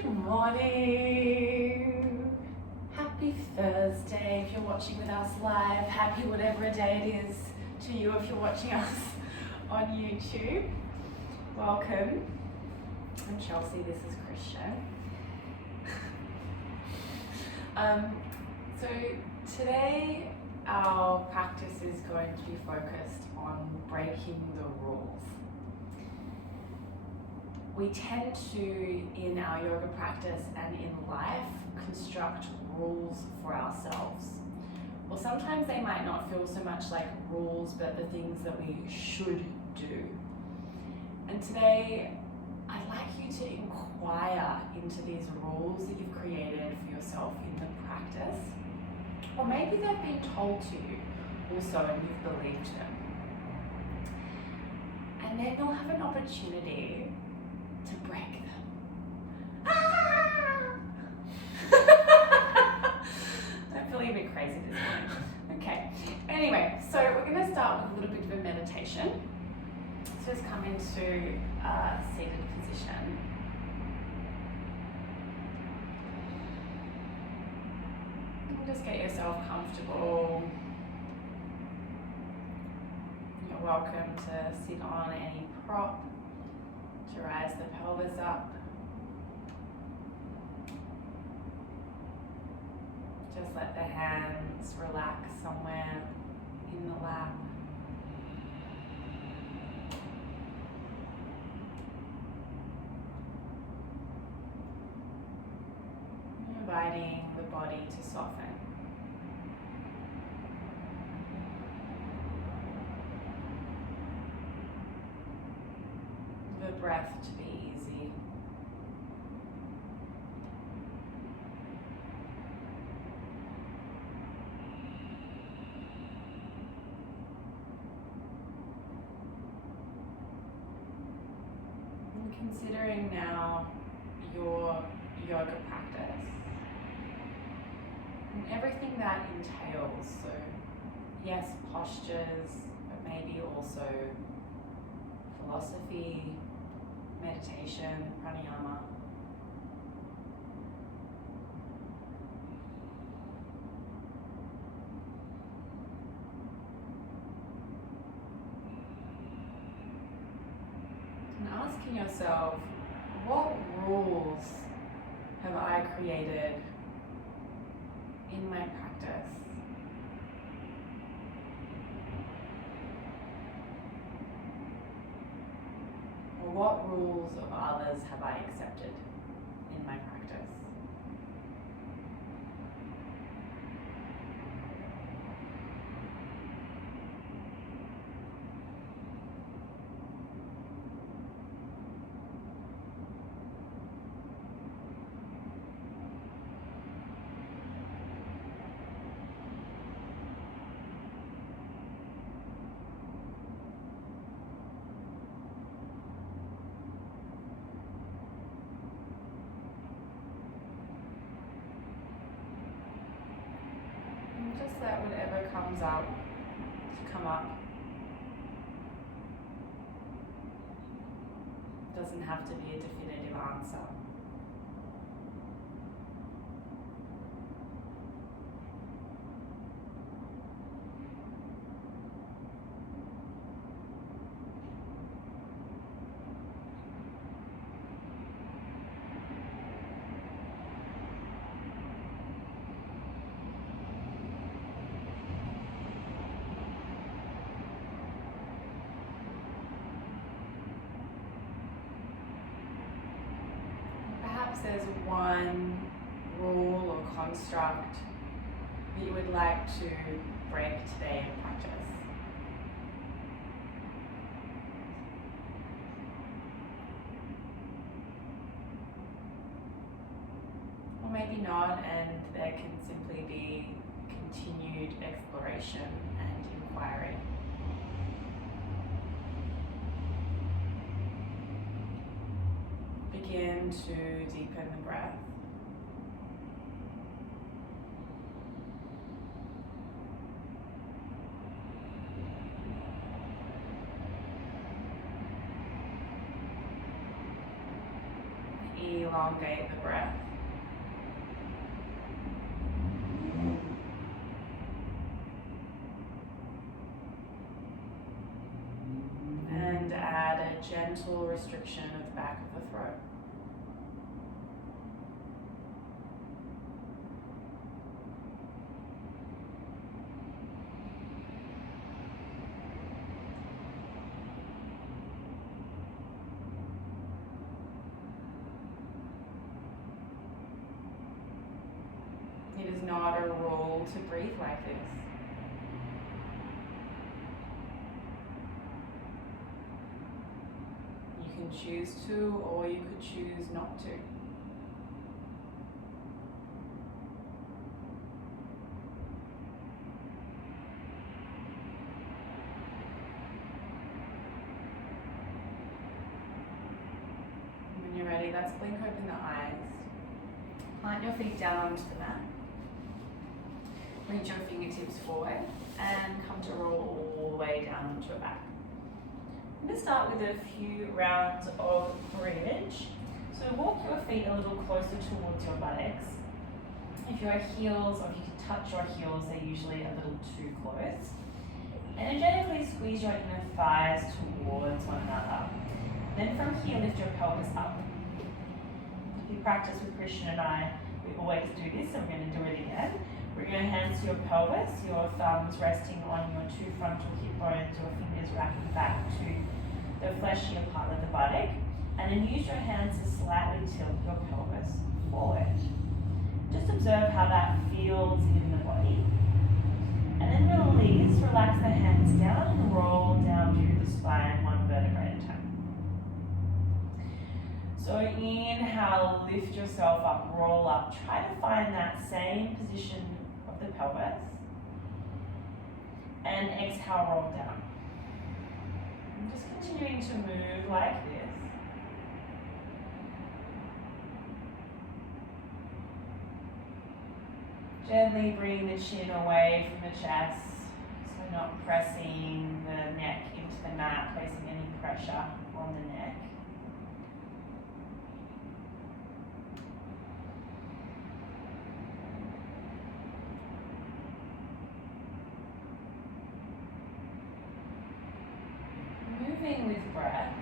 Good morning. Happy Thursday if you're watching with us live. Happy whatever day it is to you if you're watching us on YouTube. Welcome. I'm Chelsea, this is Christian. So today our practice is going to be focused on breaking the rules. We tend to, in our yoga practice and in life, construct rules for ourselves. Well, sometimes they might not feel so much like rules, but the things that we should do. And today, I'd like you to inquire into these rules that you've created for yourself in the practice. Or maybe they've been told to you also and you've believed them. And then you'll have an opportunity to break them. I'm feeling a bit crazy this morning. Okay, anyway, so we're going to start with a little bit of a meditation. So just come into a seated position. And just get yourself comfortable. You're welcome to sit on any prop. To rise the pelvis up. Just let the hands relax somewhere in the lap. Inviting the body to soften. The breath to be easy. And considering now your yoga practice and everything that entails, so yes, postures, but maybe also philosophy, meditation, pranayama. And asking yourself, what rules have I created in my practice? What rules of others have I accepted in my practice? Just let whatever comes up to come up. Doesn't have to be a definitive answer. There's one rule or construct that you would like to break today in practice. Or maybe not, and there can simply be continued exploration and inquiry. Begin to deepen the breath. elongate the breath. And add a gentle restriction of the back of the throat. It is not a rule to breathe like this. You can choose to, or you could choose not to. When you're ready, let's blink open the eyes. Plant your feet down onto the mat. Reach your fingertips forward and come to roll all the way down onto your back. I'm going to start with a few rounds of bridge. So walk your feet a little closer towards your buttocks. If your heels, or if you can touch your heels, they're usually a little too close. Energetically squeeze your inner thighs towards one another. Then from here, lift your pelvis up. If you practice with Christian and I, we always do this, and we're going to do it again. Bring your hands to your pelvis, your thumbs resting on your two frontal hip bones, your fingers wrapping back to the fleshier part of the buttock, and then use your hands to slightly tilt your pelvis forward. Just observe how that feels in the body. And then release, relax the hands down and roll down through the spine, one vertebrae at a time. So inhale, lift yourself up, roll up. Try to find that same position of the pelvis. And exhale, roll down. And just continuing to move like this. Gently bring the chin away from the chest, so not pressing the neck into the mat, placing any pressure on the neck. Moving with breath.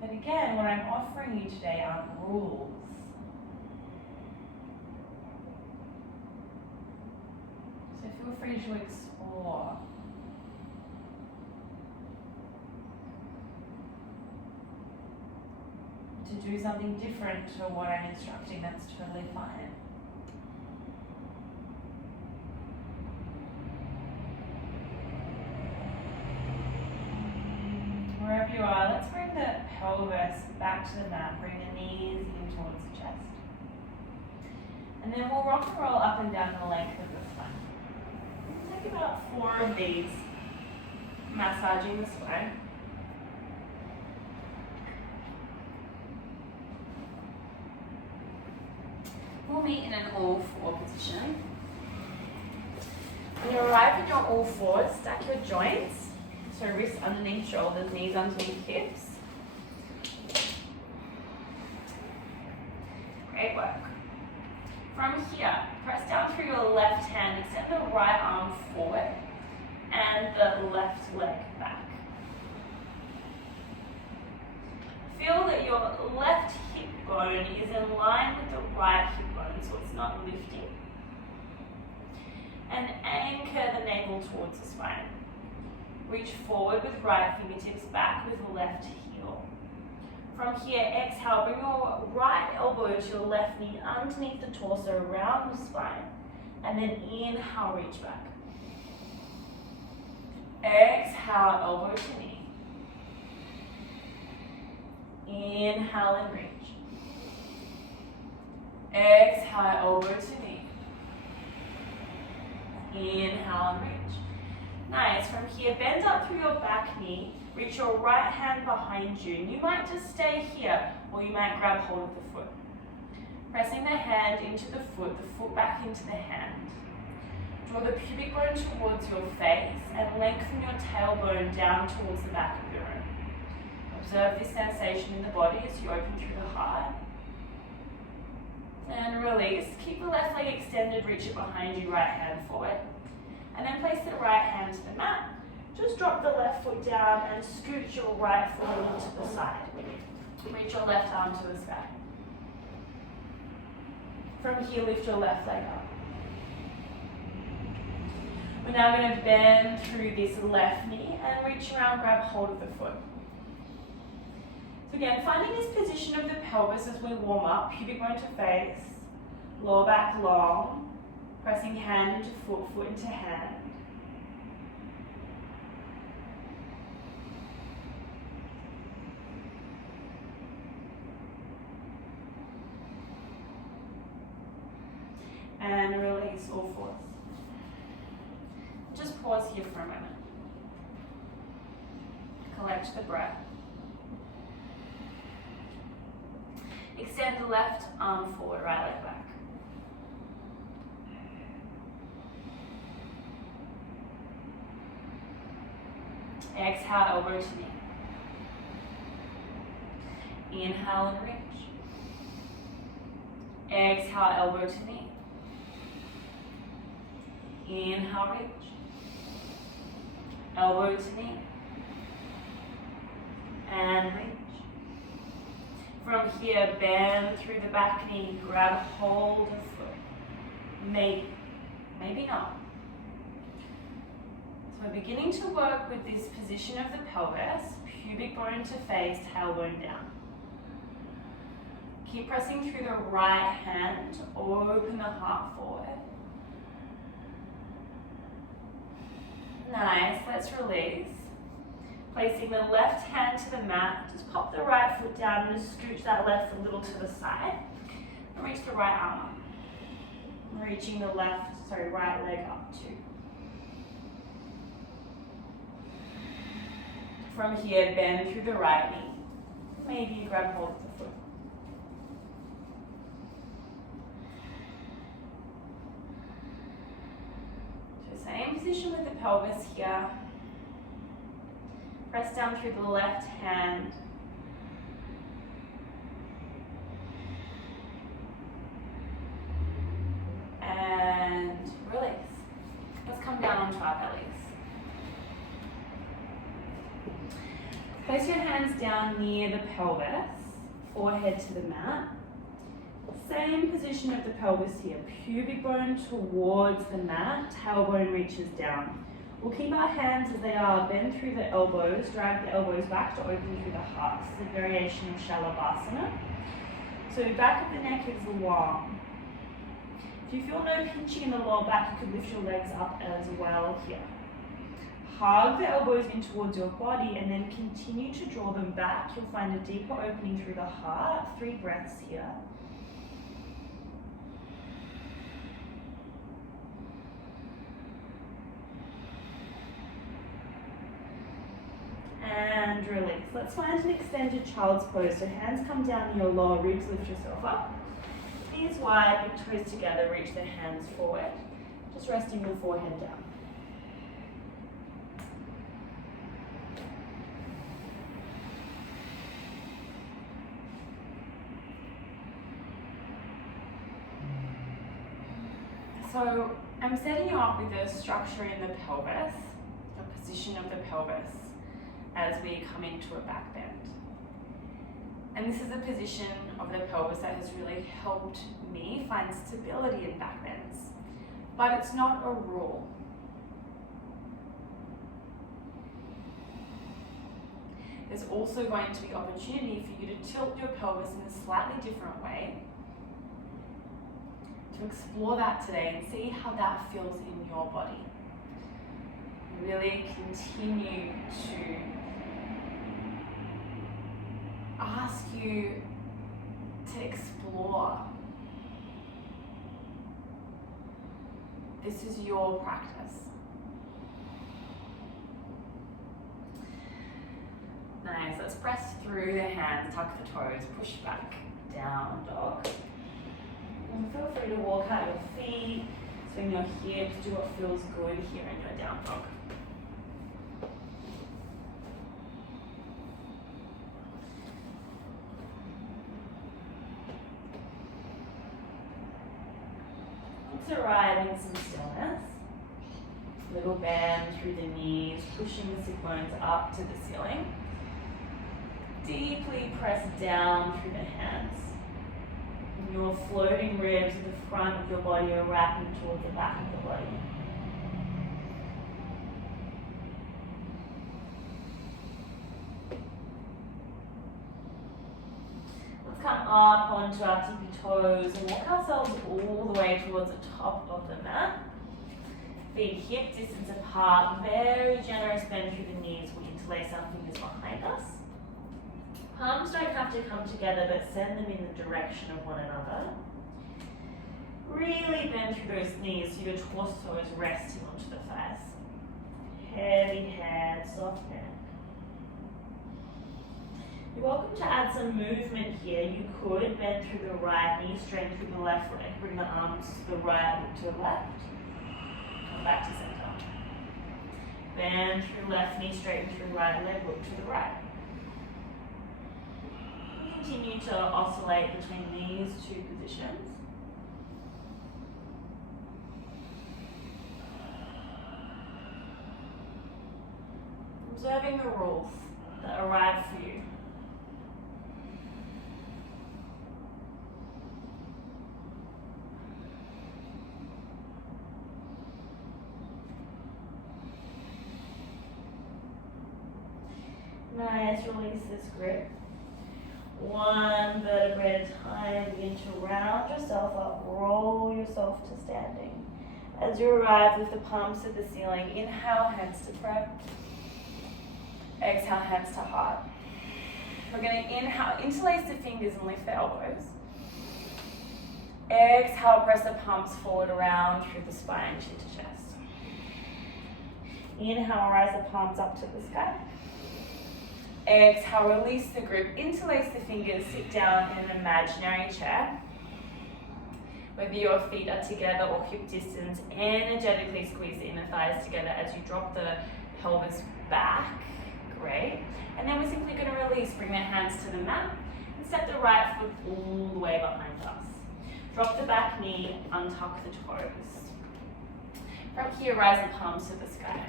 But again, what I'm offering you today aren't rules. So feel free to explore. To do something different to what I'm instructing, that's totally fine. Wherever you are, let's bring the pelvis back to the mat. Bring the knees in towards the chest. And then we'll rock and roll up and down the length of the spine. Take about 4 of these, massaging the spine. We'll meet in an all-4 position. When you arrive at your all-4s, stack your joints. So wrists underneath shoulders, knees underneath hips. Great work. From here, press down through your left hand, extend the right arm forward and the left leg back. Feel that your left hip bone is in line with the right hip bone, so it's not lifting. And anchor the navel towards the spine. Reach forward with right fingertips, back with left heel. From here, exhale, bring your right elbow to your left knee underneath the torso, around the spine. And then inhale, reach back. Exhale, elbow to knee. Inhale and reach. Exhale, elbow to knee. Inhale and reach. Nice. From here, bend up through your back knee. Reach your right hand behind you. You might just stay here, or you might grab hold of the foot. Pressing the hand into the foot back into the hand. Draw the pubic bone towards your face and lengthen your tailbone down towards the back of your room. Observe this sensation in the body as you open through the heart. And release. Keep the left leg extended, reach it behind you, right hand forward. And then place the right hand to the mat. Just drop the left foot down and scoot your right foot onto the side. Reach your left arm to the sky. From here, lift your left leg up. We're now going to bend through this left knee and reach around, grab hold of the foot. So again, finding this position of the pelvis as we warm up, pubic bone to face, lower back long, pressing hand into foot, foot into hand. And release all fours. Just pause here for a moment. Collect the breath. Extend the left arm forward, right leg back. Exhale, elbow to knee. Inhale and reach. Exhale, elbow to knee. Inhale, reach. Elbow to knee. And reach. From here, bend through the back knee, grab hold of foot. Maybe, maybe not. So we're beginning to work with this position of the pelvis, pubic bone to face, tailbone down. Keep pressing through the right hand, open the heart forward. Nice, let's release. Placing the left hand to the mat, just pop the right foot down and just scooch that left foot a little to the side. And reach the right arm up. Reaching the right leg up too. From here, bend through the right knee. Maybe you grab hold of the foot. So same position with the pelvis here. Press down through the left hand. And release. Let's come down onto our bellies. Place your hands down near the pelvis, forehead to the mat. Same position of the pelvis here. Pubic bone towards the mat, tailbone reaches down. We'll keep our hands as they are, bend through the elbows, drag the elbows back to open through the heart. This is a variation of Shalabhasana. So back of the neck is long. If you feel no pinching in the lower back, you could lift your legs up as well here. Hug the elbows in towards your body and then continue to draw them back. You'll find a deeper opening through the heart. 3 breaths here. And release. Let's find an extended child's pose. So hands come down to your lower ribs, lift yourself up. Knees wide, big toes together, reach the hands forward. Just resting the forehead down. So I'm setting you up with the structure in the pelvis, the position of the pelvis, as we come into a back bend. And this is a position of the pelvis that has really helped me find stability in back bends. But it's not a rule. There's also going to be opportunity for you to tilt your pelvis in a slightly different way, to explore that today and see how that feels in your body. Really continue to ask you to explore. This is your practice. Nice, let's press through the hands, tuck the toes, push back, down dog. And feel free to walk out your feet. Swing your hips, do what feels good here in your down dog. Let's arrive in some stillness. Little bend through the knees, pushing the sit bones up to the ceiling. Deeply press down through the hands. Your floating ribs at the front of your body are wrapping towards the back of the body. Let's come up onto our tippy toes and walk ourselves all the way towards the top of the mat. Feet hip distance apart, very generous bend through the knees. We interlace our fingers behind us. Palms don't have to come together, but send them in the direction of one another. Really bend through those knees so your torso is resting onto the thighs. Heavy head, soft neck. You're welcome to add some movement here. You could bend through the right knee, straighten through the left leg, bring the arms to the right, look to the left. Come back to center. Bend through left knee, straighten through right leg, look to the right. Continue to oscillate between these two positions. Observing the rules that are right for you. Nice, release this grip. One vertebrae at a time, begin to round yourself up, roll yourself to standing. As you arrive, lift the palms to the ceiling. Inhale, hands to throat. Exhale, hands to heart. We're going to inhale, interlace the fingers and lift the elbows. Exhale, press the palms forward around through the spine, chin to chest. Inhale, rise the palms up to the sky. Exhale, release the grip, interlace the fingers, sit down in an imaginary chair. Whether your feet are together or hip distance, energetically squeeze the inner thighs together as you drop the pelvis back. Great. And then we're simply going to release, bring the hands to the mat, and step the right foot all the way behind us. Drop the back knee, untuck the toes. From here, rise the palms to the sky.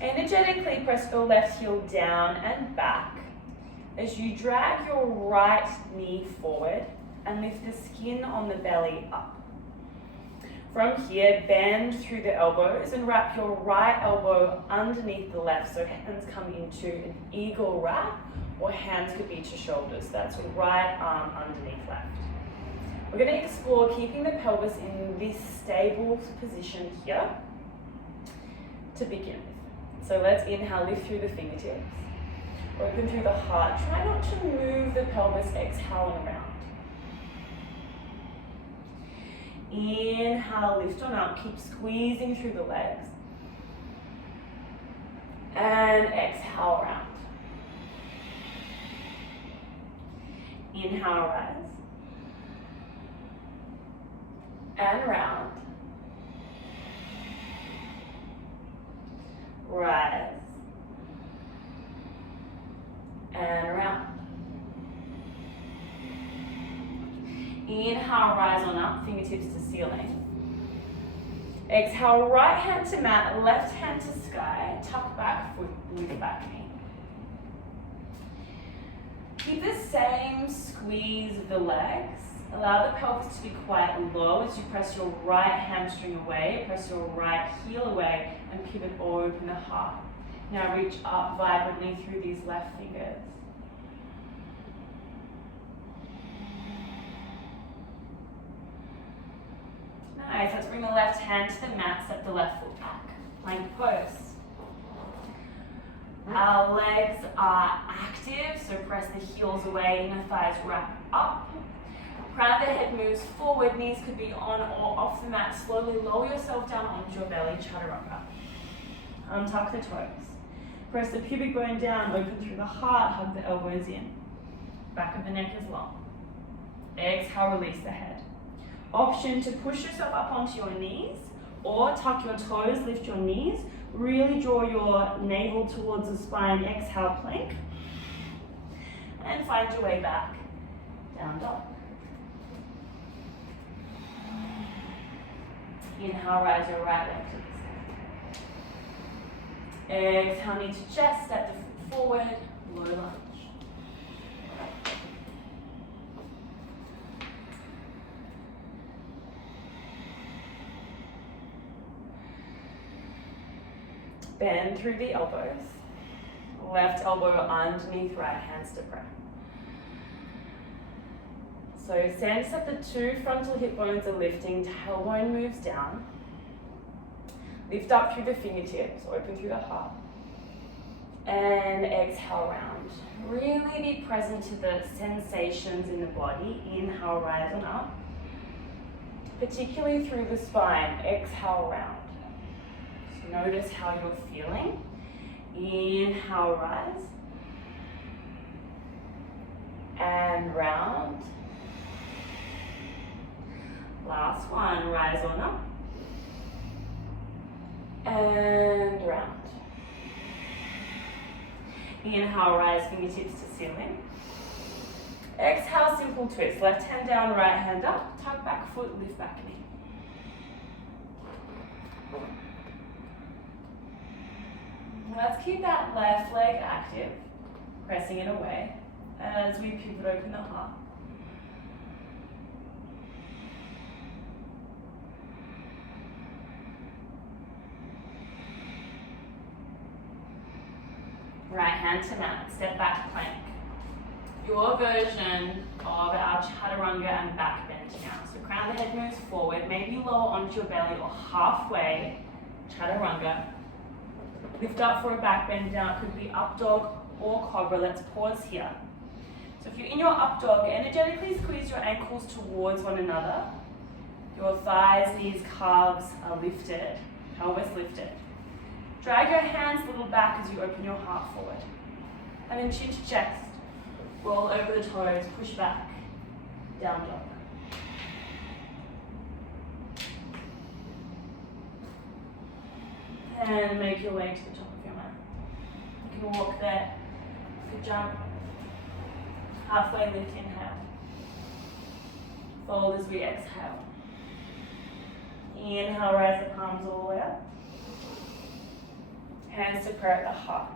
Energetically press your left heel down and back as you drag your right knee forward and lift the skin on the belly up. From here, bend through the elbows and wrap your right elbow underneath the left, so hands come into an eagle wrap, or hands could be to shoulders. That's right arm underneath left. We're going to explore keeping the pelvis in this stable position here to begin with. So let's inhale, lift through the fingertips, open through the heart. Try not to move the pelvis, exhale and around. Inhale, lift on up, keep squeezing through the legs. And exhale, round. Inhale, rise. And round. Rise. And round. Inhale, rise on up, fingertips to ceiling. Exhale, right hand to mat, left hand to sky, tuck back foot with back knee. Keep the same squeeze of the legs. Allow the pelvis to be quite low as you press your right hamstring away, press your right heel away, and pivot open the heart. Now reach up vibrantly through these left fingers. Nice, let's bring the left hand to the mat, step the left foot back. Plank pose. Our legs are active, so press the heels away, inner thighs wrap up. Crown of the head moves forward, knees could be on or off the mat. Slowly lower yourself down onto your belly, chaturanga. Untuck the toes. Press the pubic bone down, open through the heart, hug the elbows in. Back of the neck is long. Exhale, release the head. Option to push yourself up onto your knees or tuck your toes, lift your knees. Really draw your navel towards the spine. Exhale, plank. And find your way back. Down dog. Inhale, rise your right leg to the side. Exhale, knee to chest, step the foot forward, low lunge. Bend through the elbows. Left elbow underneath right hands to prayer. So sense that the two frontal hip bones are lifting, tailbone moves down. Lift up through the fingertips, open through the heart. And exhale, round. Really be present to the sensations in the body. Inhale, rise on up. Particularly through the spine. Exhale, round. So notice how you're feeling. Inhale, rise. And round. Last one, rise on up. And round. Inhale, rise, fingertips to ceiling. Exhale, simple twist. Left hand down, right hand up. Tuck back foot, lift back knee. Let's keep that left leg active, pressing it away as we pivot open the heart. Right hand to mat, step back plank. Your version of our chaturanga and back bend now. So crown of the head moves forward, maybe lower onto your belly or halfway, chaturanga. Lift up for a back bend now, it could be up dog or cobra. Let's pause here. So if you're in your up dog, energetically squeeze your ankles towards one another. Your thighs, knees, calves are lifted, pelvis lifted. Drag your hands a little back as you open your heart forward. And then chin to chest. Roll over the toes, push back, down dog. And make your way to the top of your mat. You can walk there, you can jump. Halfway lift, inhale. Fold as we exhale. Inhale, rise the palms all the way up. Hands to prayer at the heart.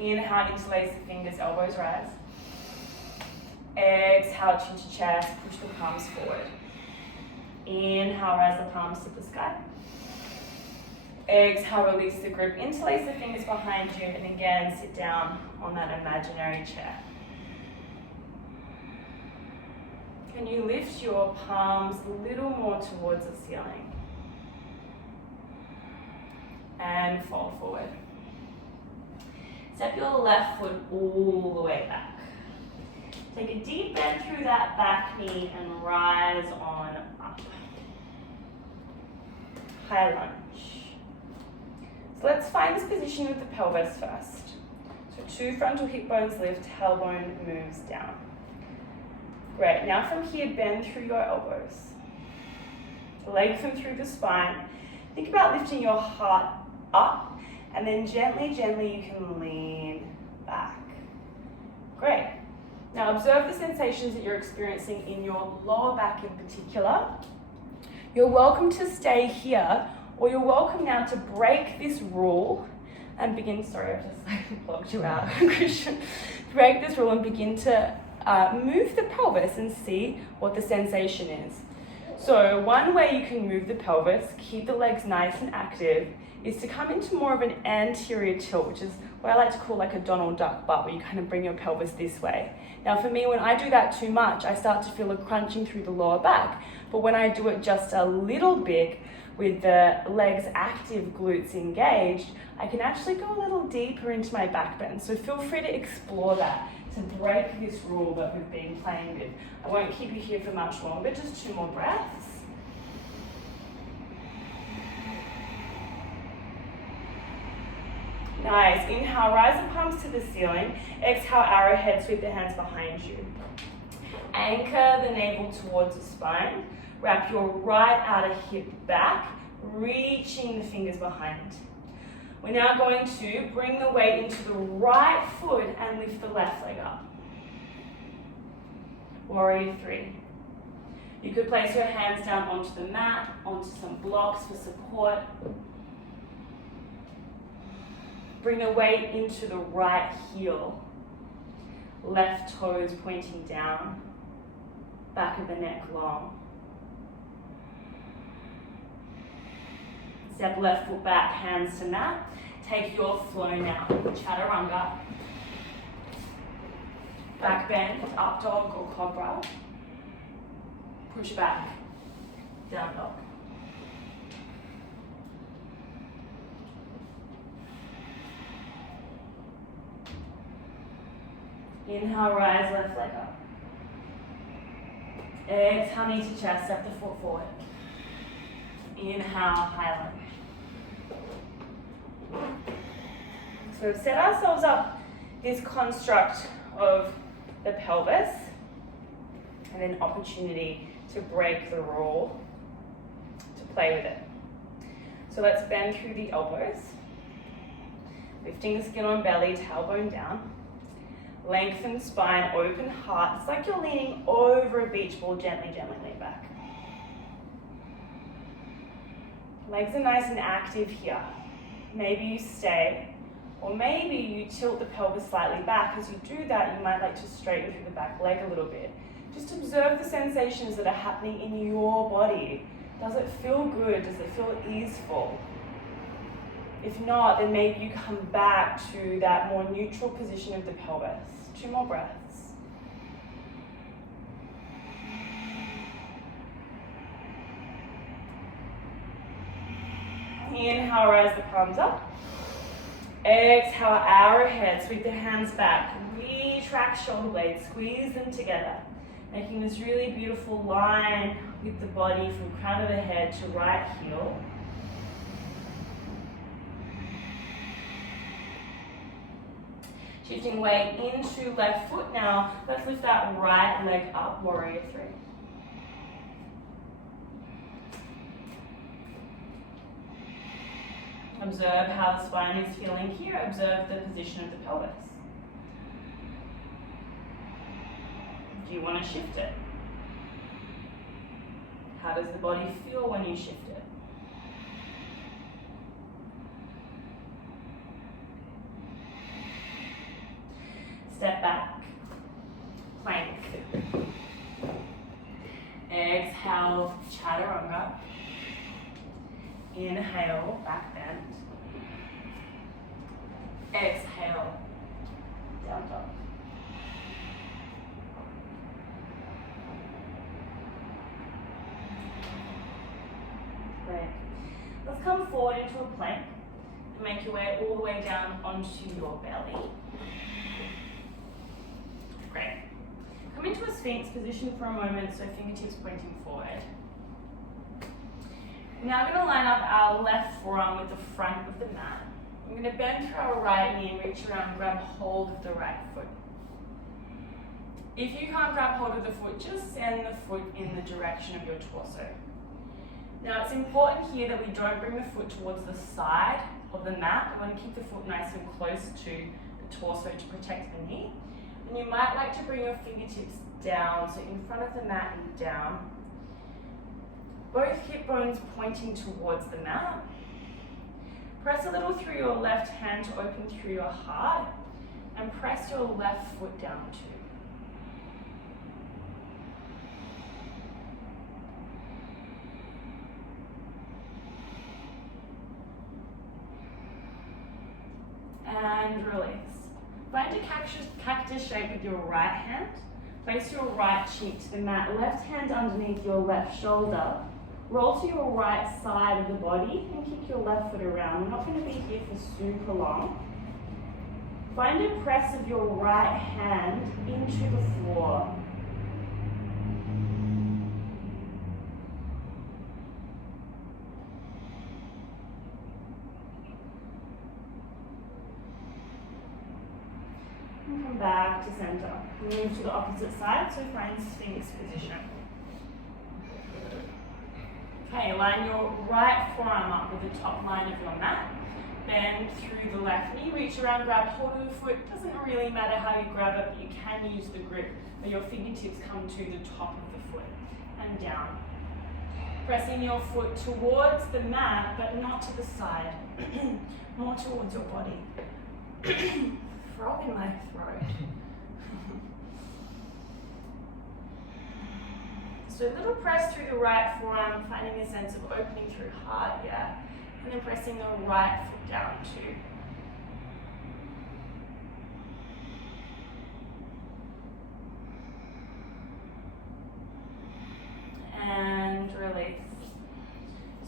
Inhale, interlace the fingers, elbows rise. Exhale, chin to chest, push the palms forward. Inhale, rise the palms to the sky. Exhale, release the grip, interlace the fingers behind you, and again, sit down on that imaginary chair. Can you lift your palms a little more towards the ceiling? And fall forward. Step your left foot all the way back. Take a deep bend through that back knee and rise on up. High lunge. So let's find this position with the pelvis first. So two frontal hip bones lift, tailbone moves down. Great, now from here, bend through your elbows. Lengthen through the spine. Think about lifting your heart up, and then gently, gently you can lean back. Great. Now observe the sensations that you're experiencing in your lower back in particular. You're welcome to stay here, or you're welcome now to break this rule and begin, sorry, I've just blocked you out, Christian. Break this rule and begin to move the pelvis and see what the sensation is. So one way you can move the pelvis, keep the legs nice and active, is to come into more of an anterior tilt, which is what I like to call like a Donald Duck butt, where you kind of bring your pelvis this way. Now for me, when I do that too much, I start to feel a crunching through the lower back. But when I do it just a little bit, with the legs active, glutes engaged, I can actually go a little deeper into my back bend. So feel free to explore that, to break this rule that we've been playing with. I won't keep you here for much longer, just 2 more breaths. Nice, inhale, rise the palms to the ceiling. Exhale, arrowhead, sweep the hands behind you. Anchor the navel towards the spine. Wrap your right outer hip back, reaching the fingers behind. We're now going to bring the weight into the right foot and lift the left leg up. Warrior 3. You could place your hands down onto the mat, onto some blocks for support. Bring the weight into the right heel. Left toes pointing down. Back of the neck long. Step left foot back, hands to mat. Take your flow now. Chaturanga. Back bend, up dog or cobra. Push back, down dog. Inhale, rise, left leg up. Exhale, knee to chest, step the foot forward. Inhale, high lunge. So we've set ourselves up this construct of the pelvis and an opportunity to break the rule, to play with it. So let's bend through the elbows, lifting the skin on belly, tailbone down. Lengthen spine, open heart. It's like you're leaning over a beach ball, gently, gently lean back. Legs are nice and active here. Maybe you stay, or maybe you tilt the pelvis slightly back. As you do that, you might like to straighten through the back leg a little bit. Just observe the sensations that are happening in your body. Does it feel good? Does it feel easeful? If not, then maybe you come back to that more neutral position of the pelvis. 2 more breaths. Inhale, rise the palms up. Exhale, arrowhead. Sweep the hands back. Retract shoulder blades. Squeeze them together. Making this really beautiful line with the body from crown of the head to right heel. Shifting weight into left foot now. Let's lift that right leg up, warrior 3. Observe how the spine is feeling here. Observe the position of the pelvis. Do you want to shift it? How does the body feel when you shift it? Step back, plank. Exhale, chaturanga. Inhale, back bend. Exhale, down dog. Great. Let's come forward into a plank and make your way all the way down onto your belly. Great. Come into a Sphinx position for a moment, so fingertips pointing forward. We're now going to line up our left forearm with the front of the mat. I'm going to bend through our right knee and reach around and grab hold of the right foot. If you can't grab hold of the foot, just send the foot in the direction of your torso. Now it's important here that we don't bring the foot towards the side of the mat. We want to keep the foot nice and close to the torso to protect the knee. And you might like to bring your fingertips down, so in front of the mat and down. Both hip bones pointing towards the mat. Press a little through your left hand to open through your heart, and press your left foot down too. And release. Find a cactus shape with your right hand. Place your right cheek to the mat, left hand underneath your left shoulder. Roll to your right side of the body and kick your left foot around. We're not going to be here for super long. Find a press of your right hand into the floor. come back to center. Move to the opposite side, so find Sphinx position. Okay, line your right forearm up with the top line of your mat. Bend through the left knee, reach around, grab hold of the foot. Doesn't really matter how you grab it, but you can use the grip. But your fingertips come to the top of the foot and down. Pressing your foot towards the mat, but not to the side. More towards your body. Frog in my throat. So a little press through the right forearm, finding a sense of opening through heart, yeah. And then pressing the right foot down too. And release.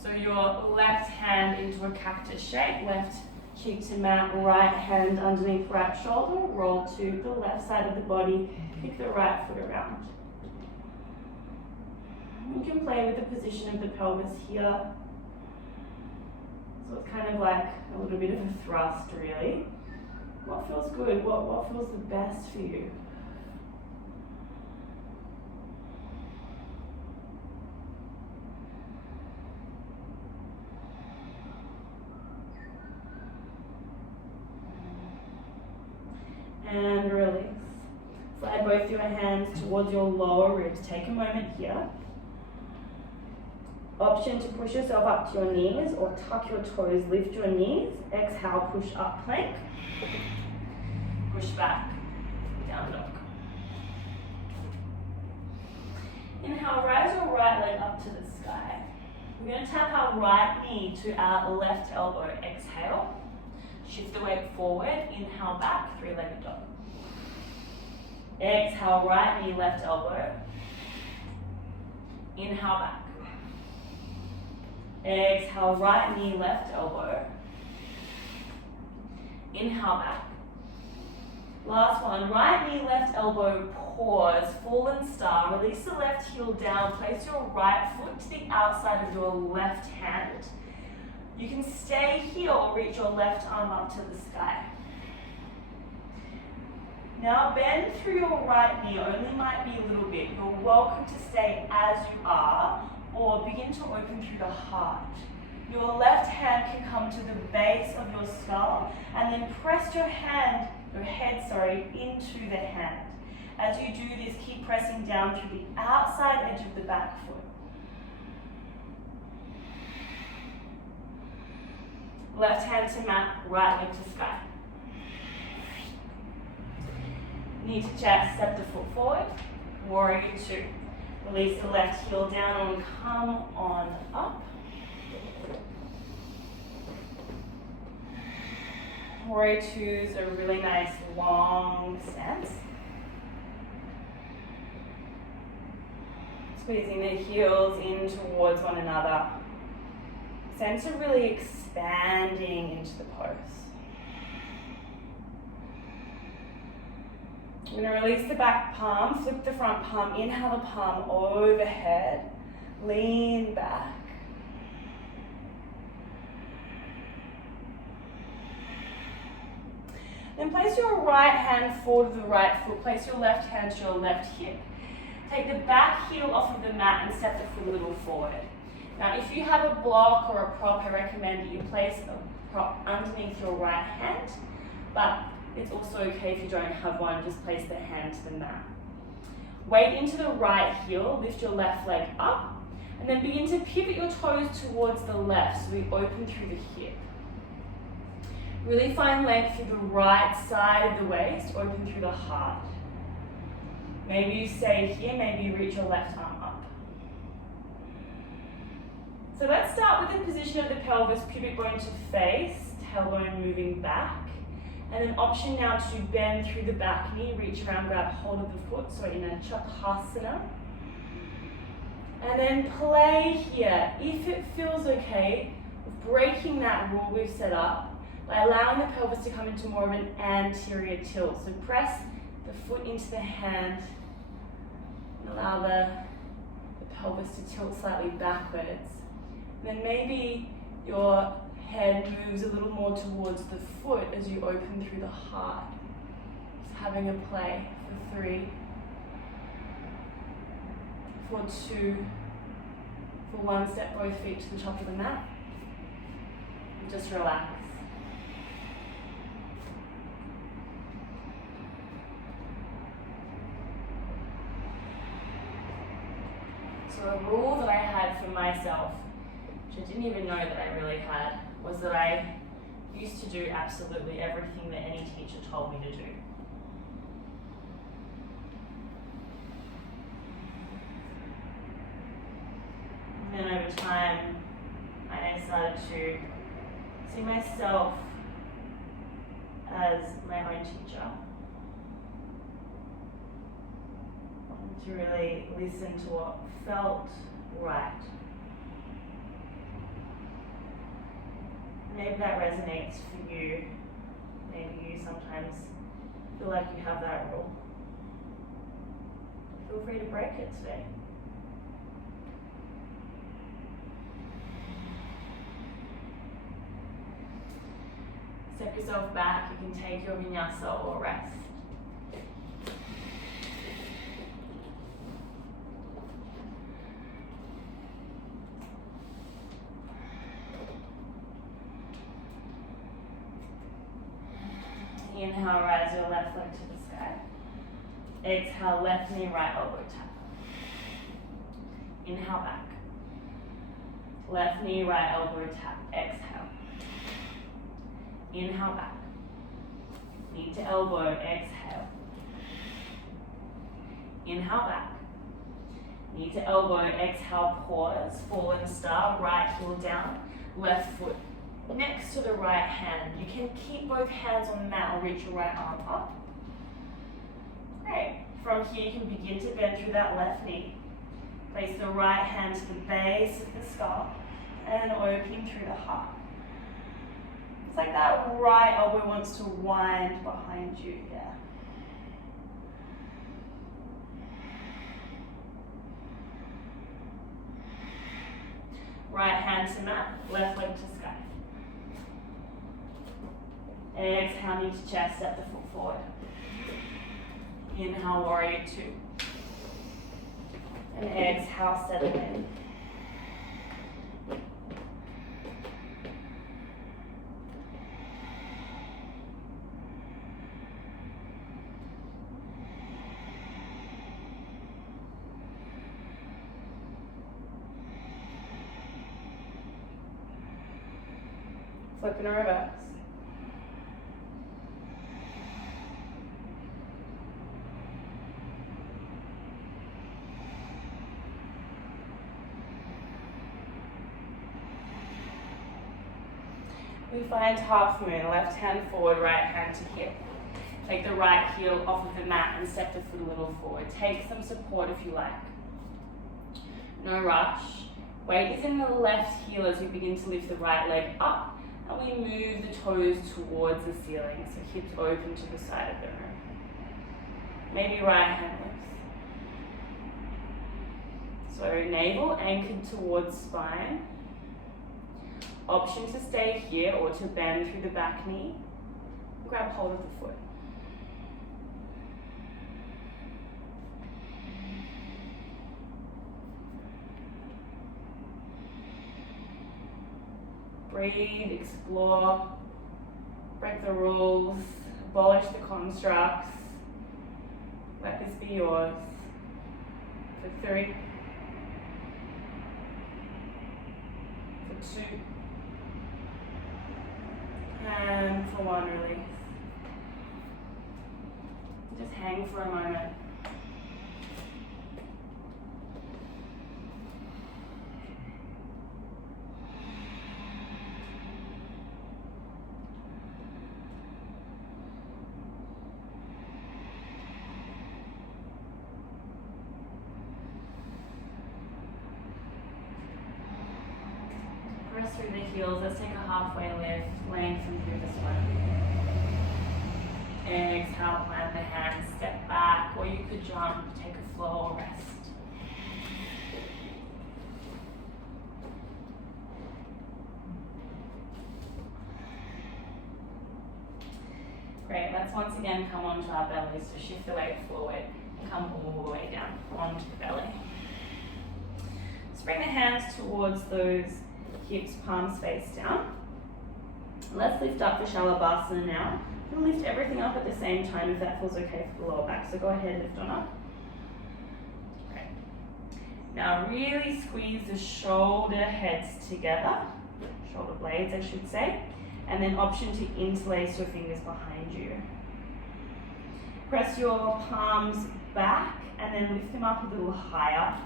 So your left hand into a cactus shape, left cheek to mat, right hand underneath right shoulder, roll to the left side of the body, kick the right foot around. You can play with the position of the pelvis here. So it's kind of like a little bit of a thrust, really. What feels good? What feels the best for you? And release. Slide both your hands towards your lower ribs. Take a moment here. Option to push yourself up to your knees or tuck your toes, lift your knees. Exhale, push up plank. Push back, down dog. Inhale, rise your right leg up to the sky. We're going to tap our right knee to our left elbow. Exhale. Shift the weight forward, inhale back, three-legged dog. Exhale, right knee, left elbow. Inhale back. Exhale, right knee, left elbow. Inhale back. Last one, right knee, left elbow, pause, fallen star. Release the left heel down, place your right foot to the outside of your left hand. You can stay here or reach your left arm up to the sky. Now bend through your right knee, only might be a little bit. You're welcome to stay as you are or begin to open through the heart. Your left hand can come to the base of your skull and then press your head into the hand. As you do this, keep pressing down through the outside edge of the back foot. Left hand to mat, right leg to sky. Knee to chest, step the foot forward. Warrior two. Release the left heel down and come on up. Warrior two is a really nice long stance. Squeezing the heels in towards one another. Sense of really expanding into the pose. I'm going to release the back palm, flip the front palm, inhale the palm overhead, lean back. Then place your right hand forward to the right foot, place your left hand to your left hip. Take the back heel off of the mat and step the foot a little forward. Now, if you have a block or a prop, I recommend that you place a prop underneath your right hand, but it's also okay if you don't have one, just place the hand to the mat. Weight into the right heel, lift your left leg up, and then begin to pivot your toes towards the left, so we open through the hip. Really find length through the right side of the waist, open through the heart. Maybe you stay here, maybe you reach your left arm up. So let's start with the position of the pelvis, pubic bone to face, tailbone moving back. And then option now to bend through the back knee, reach around, grab hold of the foot, so in a chakrasana. And then play here, if it feels okay, breaking that rule we've set up by allowing the pelvis to come into more of an anterior tilt. So press the foot into the hand and allow the pelvis to tilt slightly backwards. Then maybe your head moves a little more towards the foot as you open through the heart. having a play for 3, for 2, for 1, step both feet to the top of the mat. And just relax. So a rule that I had for myself, which I didn't even know that I really had, was that I used to do absolutely everything that any teacher told me to do. And then over time, I started to see myself as my own teacher. And to really listen to what felt right. Maybe that resonates for you. Maybe you sometimes feel like you have that rule. Feel free to break it today. Step yourself back. You can take your vinyasa or rest. Inhale, rise your left leg to the sky. Exhale, left knee, right elbow tap. Inhale back. Left knee, right elbow tap. Exhale. Inhale back. Knee to elbow, exhale. Inhale back. Knee to elbow, exhale, pause. Fallen star, right heel down, left foot next to the right hand. You can keep both hands on the mat or reach your right arm up. Great. From here you can begin to bend through that left knee. Place the right hand to the base of the skull and opening through the heart. It's like that right elbow wants to wind behind you. Yeah. Right hand to mat, left leg to sky. Exhale, knee to chest, step the foot forward. Inhale, warrior 2. And exhale, settle in. Flip in a reverse. We find half moon, left hand forward, right hand to hip. Take the right heel off of the mat and step the foot a little forward. Take some support if you like. No rush. Weight is in the left heel as we begin to lift the right leg up and we move the toes towards the ceiling, so hips open to the side of the room. Maybe right hand lifts. So navel anchored towards spine. Option to stay here or to bend through the back knee. Grab hold of the foot. Breathe, explore, break the rules, abolish the constructs. Let this be yours. For 3, for 2, and for 1, release. Just hang for a moment. Press through the heels. Let's take a halfway lift. Lengthen through the spine. Exhale, plant the hands, step back, or you could jump, take a flow or rest. Great, let's let's once again come onto our belly. So shift the weight forward and come all the way down onto the belly. Let's bring the hands towards those hips, palms face down. Let's lift up for Shalabhasana now. We'll lift everything up at the same time if that feels okay for the lower back. So go ahead, lift on up. Great. Now really squeeze the shoulder heads together, shoulder blades I should say, and then option to interlace your fingers behind you. Press your palms back and then lift them up a little higher.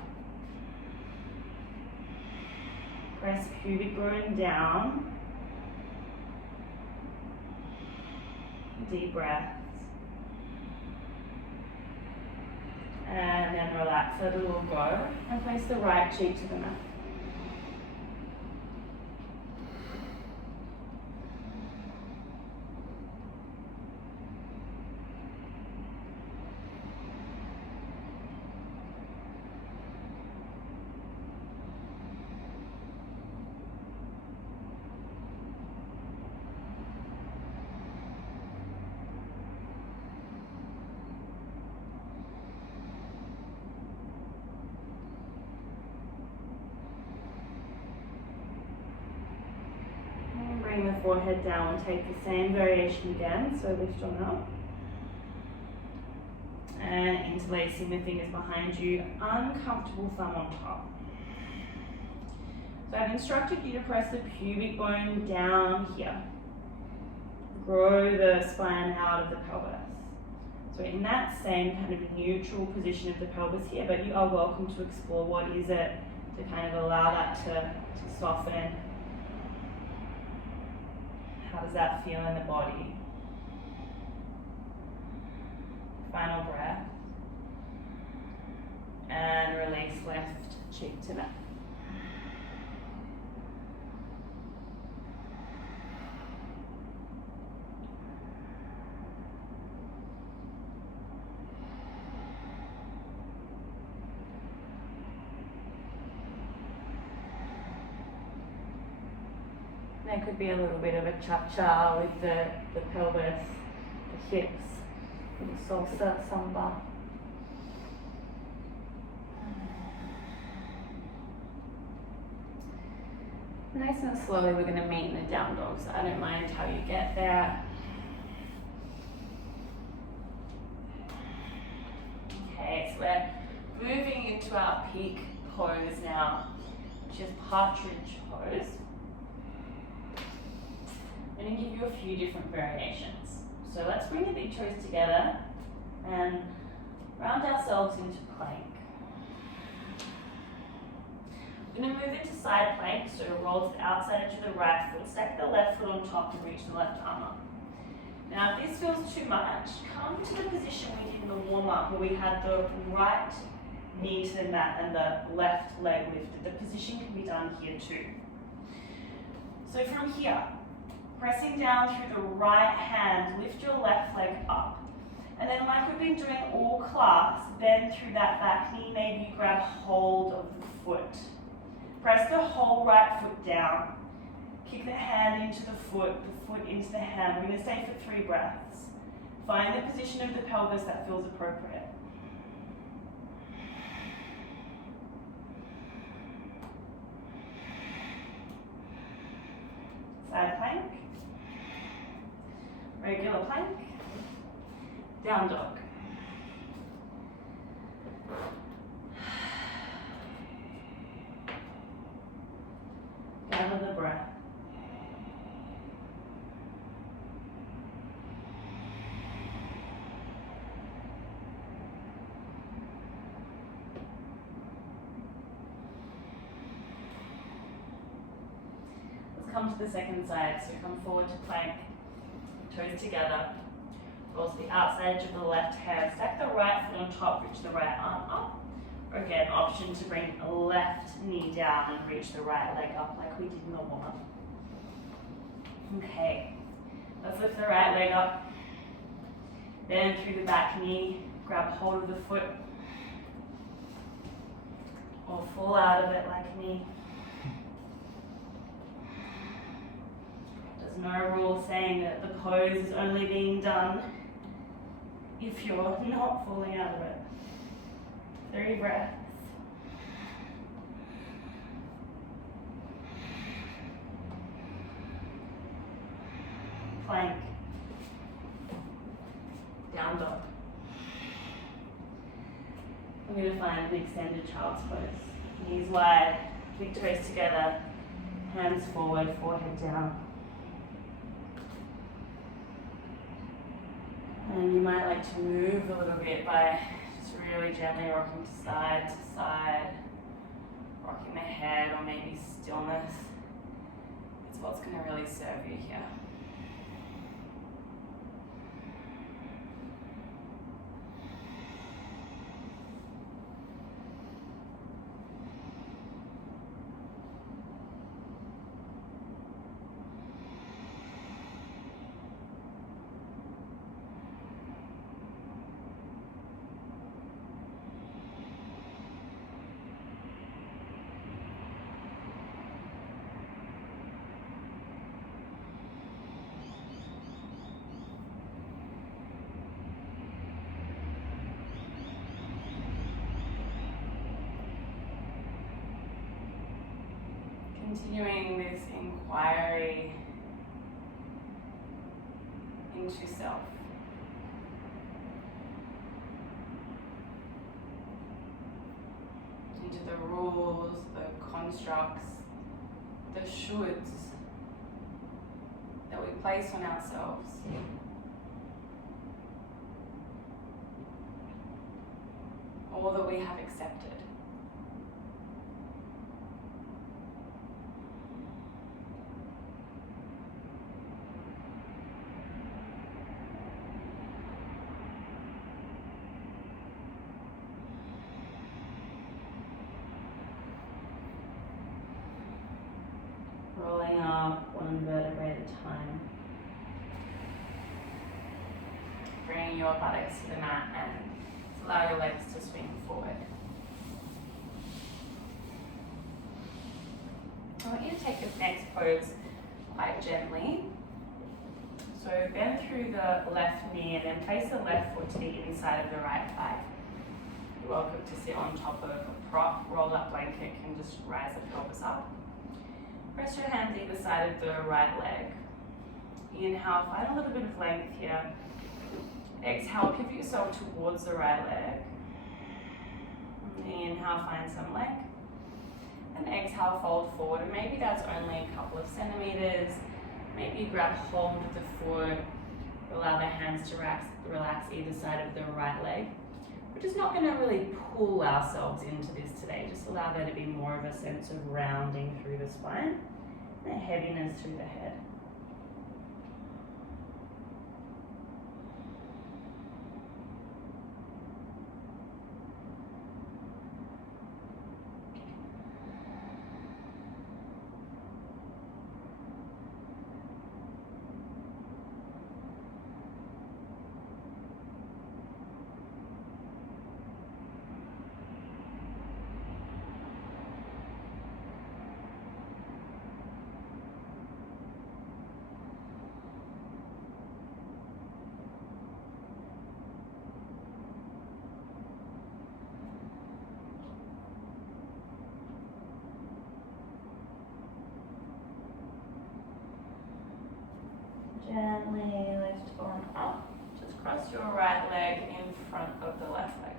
Press pubic bone down. Deep breaths. And then relax, let it all go. And place the right cheek to the mat. Bring the forehead down and take the same variation again, so lift on up. And interlacing the fingers behind you, uncomfortable thumb on top. So I've instructed you to press the pubic bone down here. Grow the spine out of the pelvis. So in that same kind of neutral position of the pelvis here, but you are welcome to explore what is it to kind of allow that to soften. How does that feel in the body? Final breath. And release left cheek to mat. There could be a little bit of a cha-cha with the pelvis, the hips, the salsa, samba. Nice and slowly we're going to meet in the down dog, so I don't mind how you get there. Okay, so we're moving into our peak pose now, which is partridge pose. I'm going to give you a few different variations. So let's bring the big toes together and round ourselves into plank. We're going to move into side plank, so roll to the outside edge of the right foot, stack the left foot on top and reach the left arm up. Now if this feels too much, come to the position we did in the warm-up where we had the right knee to the mat and the left leg lifted. The position can be done here too. So from here, pressing down through the right hand, lift your left leg up. And then like we've been doing all class, bend through that back knee, maybe you grab hold of the foot. Press the whole right foot down. Kick the hand into the foot into the hand. We're going to stay for 3 breaths. Find the position of the pelvis that feels appropriate. Side plank. Regular plank, down dog. Gather the breath. Let's come to the second side, so come forward to plank. Toes together, roll to the outside edge of the left hand, stack the right foot on top, reach the right arm up. Or again, option to bring the left knee down and reach the right leg up like we did in the warm-up. Okay, let's lift the right leg up, bend through the back knee, grab hold of the foot, or fall out of it like me. There's no rule saying that the pose is only being done if you're not falling out of it. 3 breaths. Plank. Down dog. I'm going to find an extended child's pose. Knees wide, big toes together, hands forward, forehead down. And you might like to move a little bit by just really gently rocking side to side, rocking the head, or maybe stillness. It's what's going to really serve you here. Continuing this inquiry into self. Into the rules, the constructs, the shoulds that we place on ourselves. Or that we have accepted. Rolling up one vertebrae at a time. Bringing your buttocks to the mat and allow your legs to swing forward. I want you to take this next pose quite gently. So bend through the left knee and then place the left foot to the inside of the right thigh. You're welcome to sit on top of a prop, roll up blanket, and just rise the pelvis up. Press your hands either side of the right leg. Inhale, find a little bit of length here. Exhale, pivot yourself towards the right leg. Inhale, find some length. And exhale, fold forward. And maybe that's only a couple of centimeters. Maybe grab hold of the foot. Allow the hands to relax either side of the right leg. We're just not going to really pull ourselves into this today. Just allow there to be more of a sense of rounding through the spine and a heaviness through the head. Gently lift on up. Just cross your right leg in front of the left leg.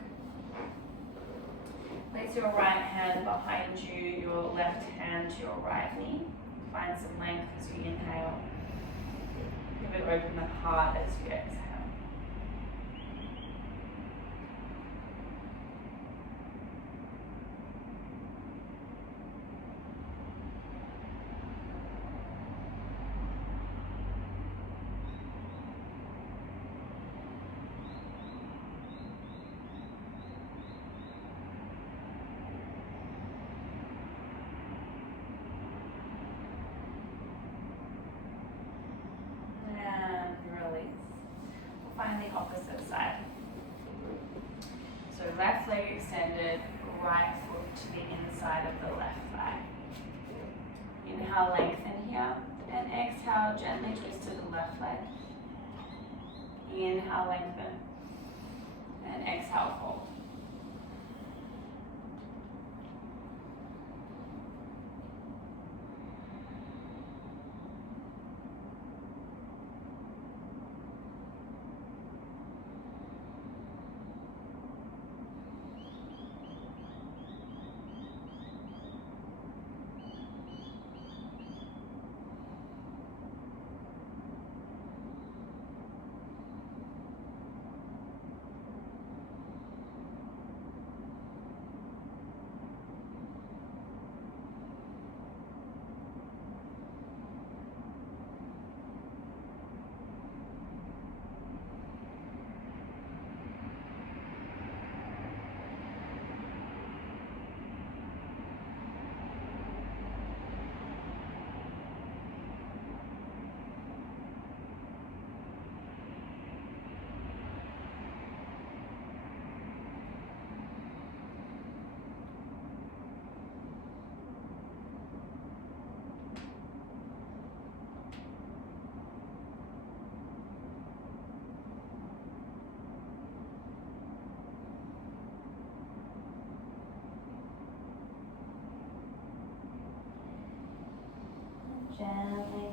Place your right hand behind you, your left hand to your right knee. Find some length as you inhale. Pivot, open the heart as you exhale. Find the opposite side. So left leg extended, right foot to the inside of the left thigh. Inhale, lengthen here, and exhale, gently twist to the left leg. Inhale, lengthen. And exhale, fold.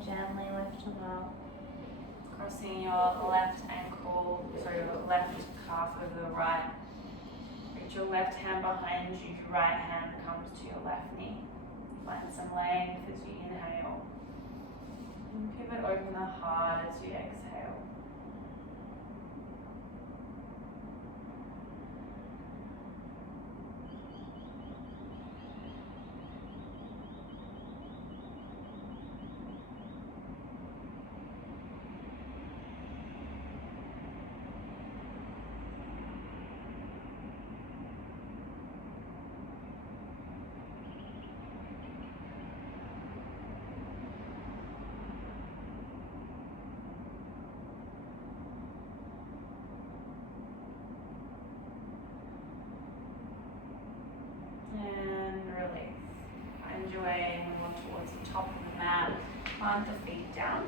Gently lift them up. Crossing your left ankle, sorry, your left calf over the right. Reach your left hand behind you, your right hand comes to your left knee. Find some length as you inhale. And pivot, open the heart as you exhale. And release. Find your way more towards the top of the mat. Plant the feet down.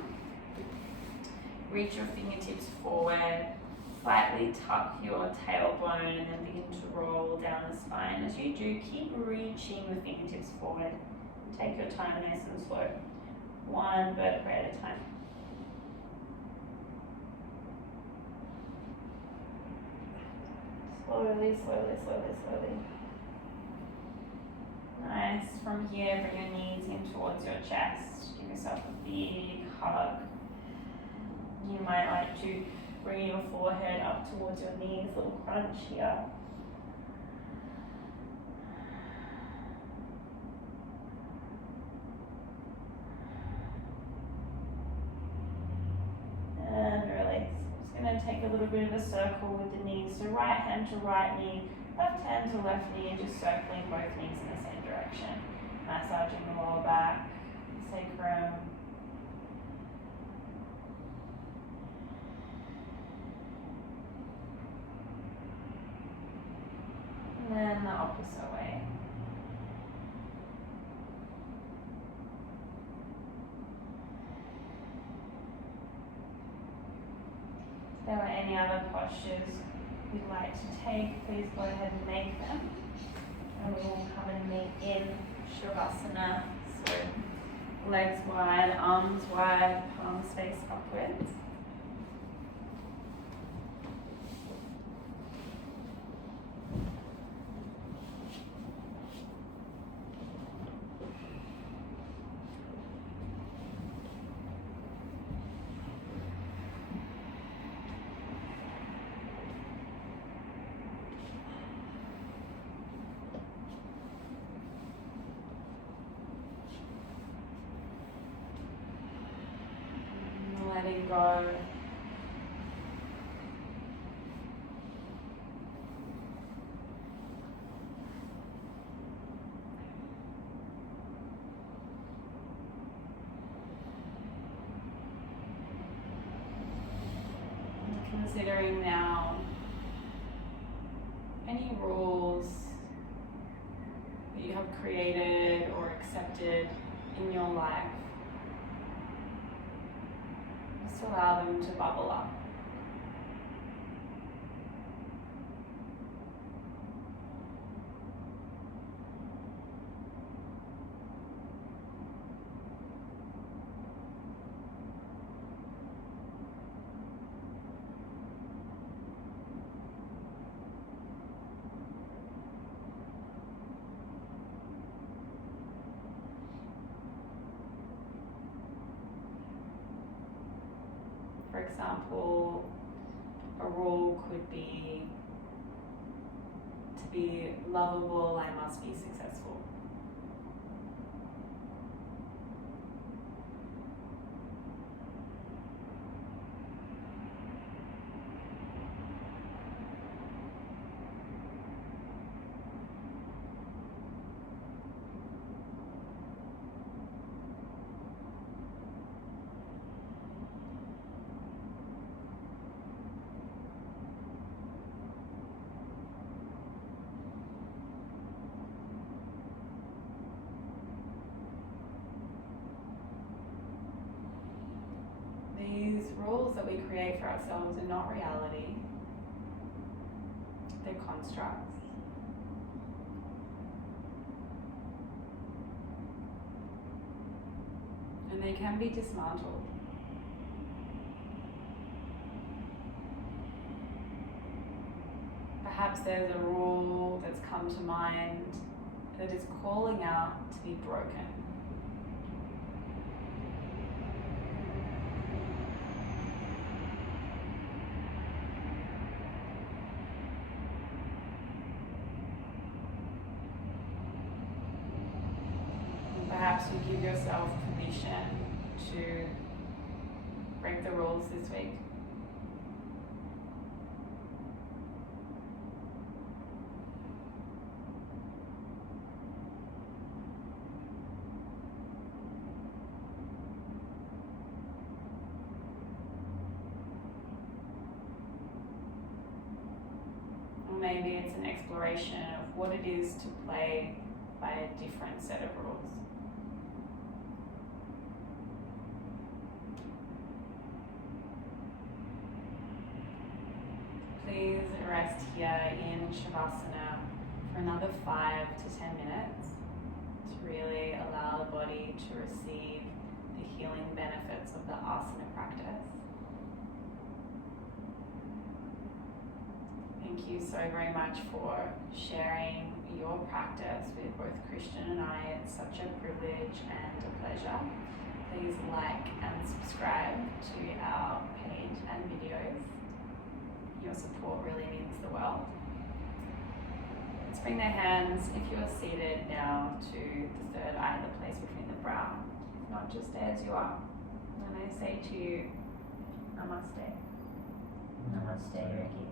Reach your fingertips forward. Slightly tuck your tailbone and then begin to roll down the spine. As you do, keep reaching the fingertips forward. Take your time nice and slow. One vertebrae at a time. Slowly, slowly, slowly, slowly. Nice. From here, bring your knees in towards your chest. Give yourself a big hug. You might like to bring your forehead up towards your knees, little crunch here. And release. Just going to take a little bit of a circle with the knees. So right hand to right knee, left hand to left knee, and just circling both knees in the same direction. Massaging the lower back, sacrum. And then the opposite way. If there were any other postures you'd like to take, please go ahead and make them. And we will come and meet in Shavasana. So legs wide, arms wide, palms face upwards. Letting go. Considering now any rules that you have created or accepted in your life. Just allow them to bubble up. For example, a rule could be to be lovable, I must be successful. These rules that we create for ourselves are not reality, they're constructs. And they can be dismantled. Perhaps there's a rule that's come to mind that is calling out to be broken. Perhaps you give yourself permission to break the rules this week. Or maybe it's an exploration of what it is to play by a different set of rules. Please rest here in Shavasana for another 5 to 10 minutes to really allow the body to receive the healing benefits of the asana practice. Thank you so very much for sharing your practice with both Christian and I. It's such a privilege and a pleasure. Please like and subscribe to our page and videos. Your support really means the world. Let's bring the hands, if you're seated now, to the third eye, the place between the brow. Not just as you are. And I say to you, Namaste. Namaste, Ricky.